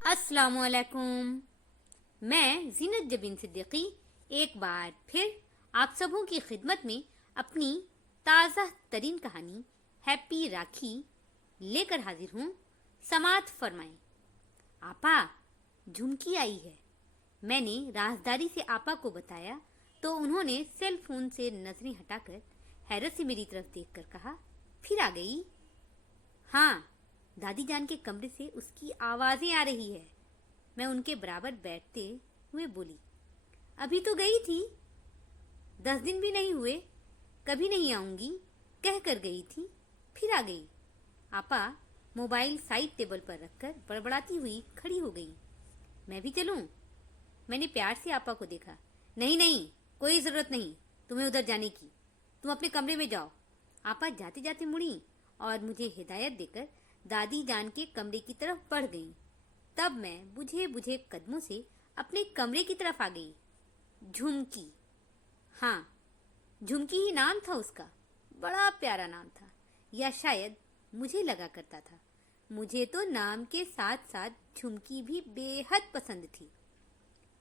अस्सलामुअलैकुम। मैं जीनत जबीन सिद्दीकी एक बार फिर आप सबों की खिदमत में अपनी ताज़ा तरीन कहानी हैप्पी राखी लेकर हाजिर हूँ। समात फरमाएं। आपा, झुमकी आई है। मैंने राजदारी से आपा को बताया तो उन्होंने सेल फोन से नजरें हटाकर हैरत से मेरी तरफ देखकर कहा, फिर आ गई? हाँ, दादी जान के कमरे से उसकी आवाजें आ रही है। मैं उनके बराबर बैठते हुए बोली, अभी तो गई थी, 10 दिन भी नहीं हुए, कभी नहीं आऊंगी कह कर गई थी, फिर आ गई। आपा मोबाइल साइड टेबल पर रखकर बड़बड़ाती हुई खड़ी हो गई। मैं भी चलूं? मैंने प्यार से आपा को देखा। नहीं नहीं, कोई जरूरत नहीं तुम्हें उधर जाने की, तुम अपने कमरे में जाओ। आपा जाते जाते मुड़ी और मुझे हिदायत देकर दादी जान के कमरे की तरफ बढ़ गई। तब मैं बुझे बुझे कदमों से अपने कमरे की तरफ आ गई। झुमकी, हाँ, झुमकी ही नाम था उसका। बड़ा प्यारा नाम था, या शायद मुझे लगा करता था। मुझे तो नाम के साथ साथ झुमकी भी बेहद पसंद थी।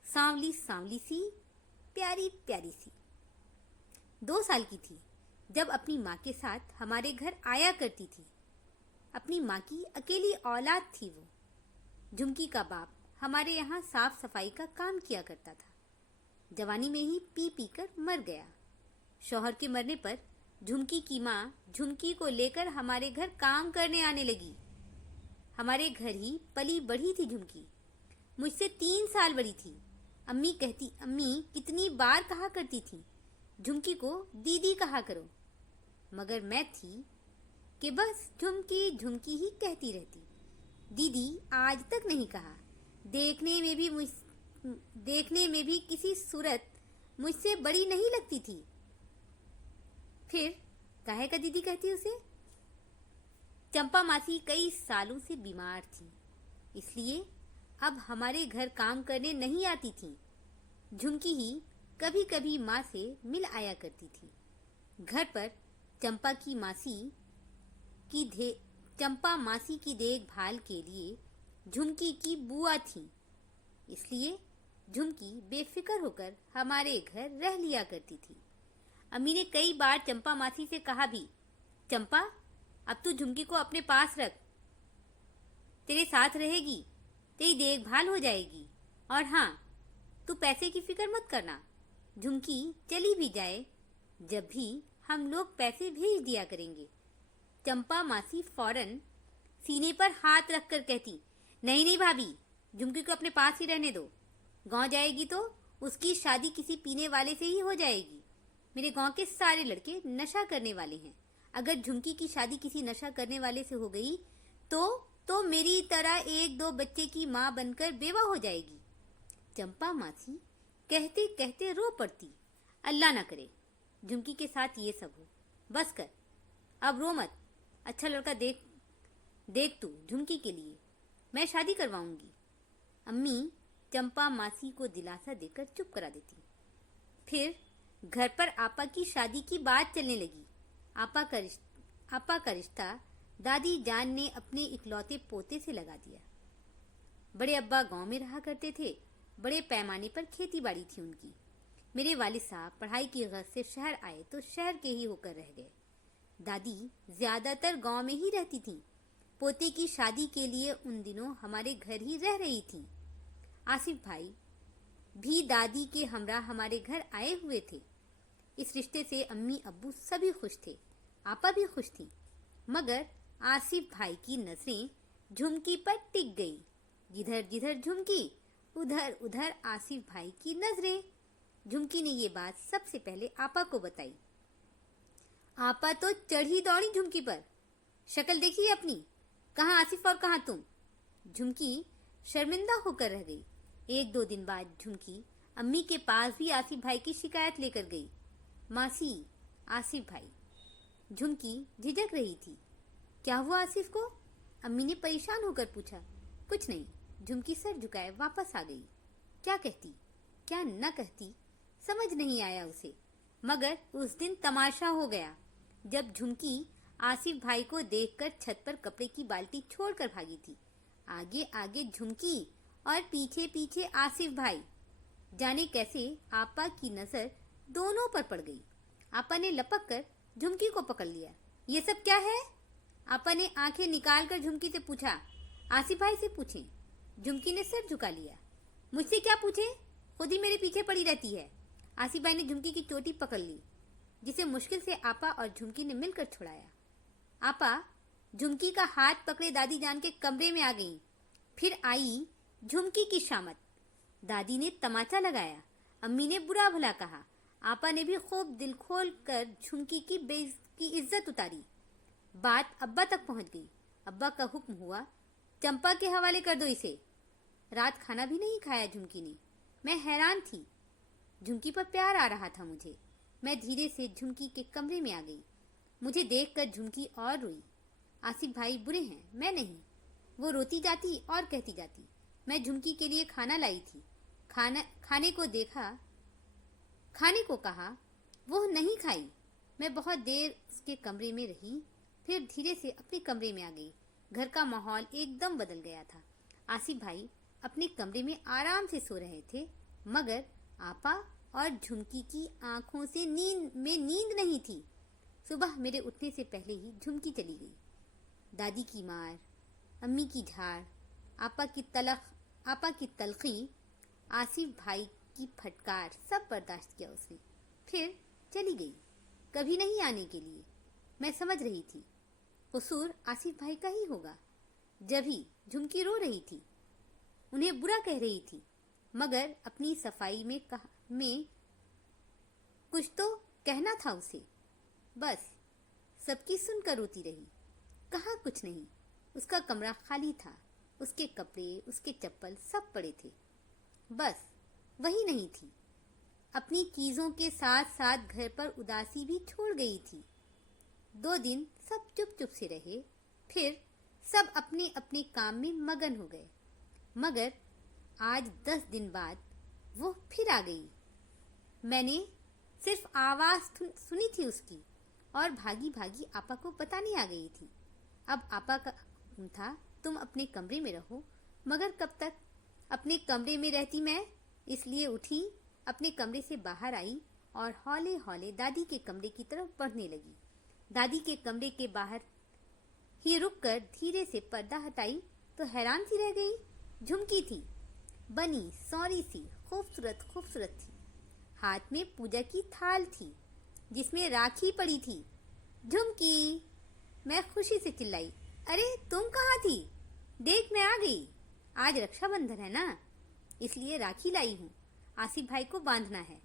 सांवली सांवली सी, प्यारी प्यारी सी। 2 साल की थी जब अपनी माँ के साथ हमारे घर आया करती थी। अपनी माँ की अकेली औलाद थी वो। झुमकी का बाप हमारे यहाँ साफ सफाई का काम किया करता था। जवानी में ही पी पी कर मर गया। शौहर के मरने पर झुमकी की माँ झुमकी को लेकर हमारे घर काम करने आने लगी। हमारे घर ही पली बढ़ी थी झुमकी, मुझसे 3 साल बड़ी थी। अम्मी कितनी बार कहा करती थी, झुमकी को दीदी कहा करो, मगर मैं थी कि बस झुमकी झुमकी ही कहती रहती। दीदी आज तक नहीं कहा। देखने में भी किसी सूरत मुझसे बड़ी नहीं लगती थी। फिर काहे का दीदी कहती उसे? चंपा मासी कई सालों से बीमार थी, इसलिए अब हमारे घर काम करने नहीं आती थी। झुमकी ही कभी कभी माँ से मिल आया करती थी। घर पर चंपा मासी की देखभाल के लिए झुमकी की बुआ थी, इसलिए झुमकी बेफिक्र होकर हमारे घर रह लिया करती थी। अम्मी ने कई बार चंपा मासी से कहा भी, चंपा अब तू झुमकी को अपने पास रख, तेरे साथ रहेगी, तेरी देखभाल हो जाएगी। और हाँ, तू पैसे की फिक्र मत करना, झुमकी चली भी जाए, जब भी हम लोग पैसे भेज दिया करेंगे। चंपा मासी फौरन सीने पर हाथ रखकर कहती, नहीं नहीं भाभी, झुमकी को अपने पास ही रहने दो। गांव जाएगी तो उसकी शादी किसी पीने वाले से ही हो जाएगी। मेरे गांव के सारे लड़के नशा करने वाले हैं। अगर झुमकी की शादी किसी नशा करने वाले से हो गई तो मेरी तरह 1-2 बच्चे की माँ बनकर बेवा हो जाएगी। चंपा मासी कहते कहते रो पड़ती। अल्लाह ना करे झुमकी के साथ ये सब हो। बस कर, अब रो मत। अच्छा लड़का देख तू झुमकी के लिए, मैं शादी करवाऊंगी। अम्मी चंपा मासी को दिलासा देकर चुप करा देती। फिर घर पर आपा की शादी की बात चलने लगी। आपा का रिश्ता दादी जान ने अपने इकलौते पोते से लगा दिया। बड़े अब्बा गांव में रहा करते थे। बड़े पैमाने पर खेती बाड़ी थी उनकी। मेरे वालिद साहब पढ़ाई की गर्ज से शहर आए तो शहर के ही होकर रह गए। दादी ज्यादातर गांव में ही रहती थी। पोते की शादी के लिए उन दिनों हमारे घर ही रह रही थी। आसिफ भाई भी दादी के हमरा हमारे घर आए हुए थे। इस रिश्ते से अम्मी अब्बू सभी खुश थे, आपा भी खुश थी। मगर आसिफ भाई की नजरें झुमकी पर टिक गई। जिधर जिधर झुमकी, उधर उधर आसिफ भाई की नजरें। झुमकी ने ये बात सबसे पहले आपा को बताई। आपा तो चढ़ी दौड़ी झुमकी पर। शक्ल देखी अपनी, कहाँ आसिफ और कहाँ तुम। झुमकी शर्मिंदा होकर रह गई। 1-2 दिन बाद झुमकी अम्मी के पास भी आसिफ भाई की शिकायत लेकर गई। मासी, आसिफ भाई। झुमकी झिझक रही थी। क्या हुआ आसिफ को? अम्मी ने परेशान होकर पूछा। कुछ नहीं, झुमकी सर झुकाए वापस आ गई। क्या कहती क्या न कहती समझ नहीं आया उसे। मगर उस दिन तमाशा हो गया जब झुमकी आसिफ भाई को देखकर छत पर कपड़े की बाल्टी छोड़कर भागी थी। आगे आगे झुमकी और पीछे पीछे आसिफ भाई। जाने कैसे आपा की नजर दोनों पर पड़ गई। आपा ने लपक कर झुमकी को पकड़ लिया। ये सब क्या है? आपा ने आंखें निकालकर झुमकी से पूछा। आसिफ भाई से पूछें। झुमकी ने सर झुका लिया। मुझसे क्या पूछें? खुद ही मेरे पीछे पड़ी रहती है। आसिफ भाई ने झुमकी की चोटी पकड़ ली, जिसे मुश्किल से आपा और झुमकी ने मिलकर छुड़ाया। आपा झुमकी का हाथ पकड़े दादी जान के कमरे में आ गईं। फिर आई झुमकी की शामत। दादी ने तमाचा लगाया, अम्मी ने बुरा भला कहा, आपा ने भी खूब दिल खोल कर झुमकी की इज्जत उतारी। बात अब्बा तक पहुंच गई। अब्बा का हुक्म हुआ, चंपा के हवाले कर दो इसे। रात खाना भी नहीं खाया झुमकी ने। मैं हैरान थी। झुमकी पर प्यार आ रहा था मुझे। मैं धीरे से झुमकी के कमरे में आ गई। मुझे देखकर झुमकी और रोई। आसिफ भाई बुरे हैं, मैं नहीं। वो रोती जाती और कहती जाती। मैं झुमकी के लिए खाना लाई थी। खाने को कहा, वो नहीं खाई। मैं बहुत देर उसके कमरे में रही, फिर धीरे से अपने कमरे में आ गई। घर का माहौल एकदम बदल गया था। आसिफ भाई अपने कमरे में आराम से सो रहे थे, मगर आपा और झुमकी की आंखों से नींद नहीं थी। सुबह मेरे उठने से पहले ही झुमकी चली गई। दादी की मार, अम्मी की झाड़, आपा की तलखी, आसिफ भाई की फटकार, सब बर्दाश्त किया उसने। फिर चली गई, कभी नहीं आने के लिए। मैं समझ रही थी कसूर आसिफ भाई का ही होगा। जब ही झुमकी रो रही थी, उन्हें बुरा कह रही थी, मगर अपनी सफाई में कुछ तो कहना था उसे। बस सबकी सुनकर रोती रही। कहा कुछ नहीं। उसका कमरा खाली था। उसके कपड़े, उसके चप्पल सब पड़े थे। बस वही नहीं थी। अपनी चीजों के साथ साथ घर पर उदासी भी छोड़ गई थी। 2 दिन सब चुप चुप से रहे, फिर सब अपने अपने काम में मगन हो गए। मगर आज 10 दिन बाद वो फिर आ गई। मैंने सिर्फ आवाज सुनी थी उसकी, और भागी भागी आपा को बताने आ गई थी। अब आपा का हुक्म था, तुम अपने कमरे में रहो। मगर कब तक अपने कमरे में रहती मैं? इसलिए उठी, अपने कमरे से बाहर आई और हौले हौले दादी के कमरे की तरफ बढ़ने लगी। दादी के कमरे के बाहर ही रुककर धीरे से पर्दा हटाई तो हैरान सी रह गई। झुमकी थी, बनी सौरी सी, खूबसूरत थी। हाथ में पूजा की थाल थी, जिसमें राखी पड़ी थी। झुमकी! मैं खुशी से चिल्लाई, अरे तुम कहाँ थी? देख मैं आ गई। आज रक्षाबंधन है ना, इसलिए राखी लाई हूँ। आसिफ भाई को बांधना है।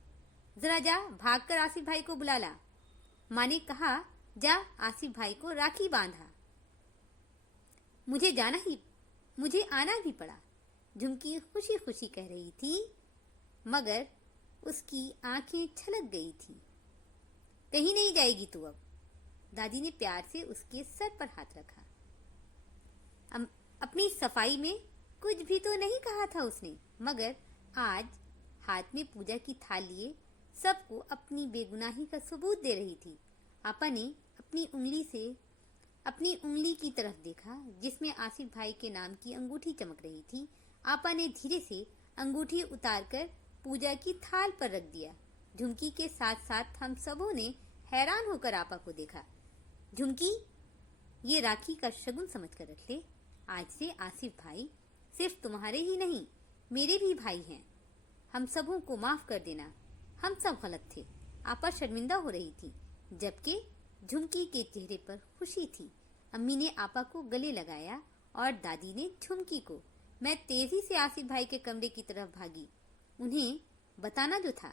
जरा जा, भागकर आसिफ भाई को बुला ला। माँ ने कहा, जा आसिफ भाई को राखी बांधा। मुझे आना भी पड़ा। झुमकी खुशी खुशी कह रही थी, मगर उसकी आंखें छलक गई थी। कहीं नहीं जाएगी तू अब। दादी ने प्यार से उसके सर पर हाथ रखा। अपनी सफाई में कुछ भी तो नहीं कहा था उसने, मगर आज हाथ में पूजा की थाल लिए सबको अपनी बेगुनाही का सबूत दे रही थी। आपा ने अपनी उंगली की तरफ देखा, जिसमें आसिफ भाई के नाम की अंगूठी चमक रही थी। आपा ने धीरे से अंगूठी उतारकर पूजा की थाल पर रख दिया। झुमकी के साथ साथ हम सबों ने हैरान होकर आपा को देखा। झुमकी, ये राखी का शगुन समझकर रख ले। आज से आसिफ भाई सिर्फ तुम्हारे ही नहीं, मेरे भी भाई हैं। हम सबों को माफ कर देना, हम सब गलत थे। आपा शर्मिंदा हो रही थी, जबकि झुमकी के चेहरे पर खुशी थी। अम्मी ने आपा को गले लगाया और दादी ने झुमकी को। मैं तेजी से आसिफ भाई के कमरे की तरफ भागी। उन्हें बताना जो था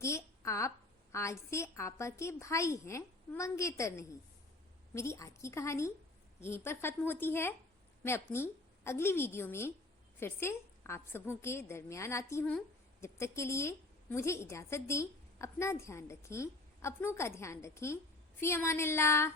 कि आप आज से आपा के भाई हैं, मंगेतर नहीं। मेरी आज की कहानी यहीं पर खत्म होती है। मैं अपनी अगली वीडियो में फिर से आप सबों के दरमियान आती हूँ। जब तक के लिए मुझे इजाज़त दें। अपना ध्यान रखें, अपनों का ध्यान रखें। फी अमानिल्लाह।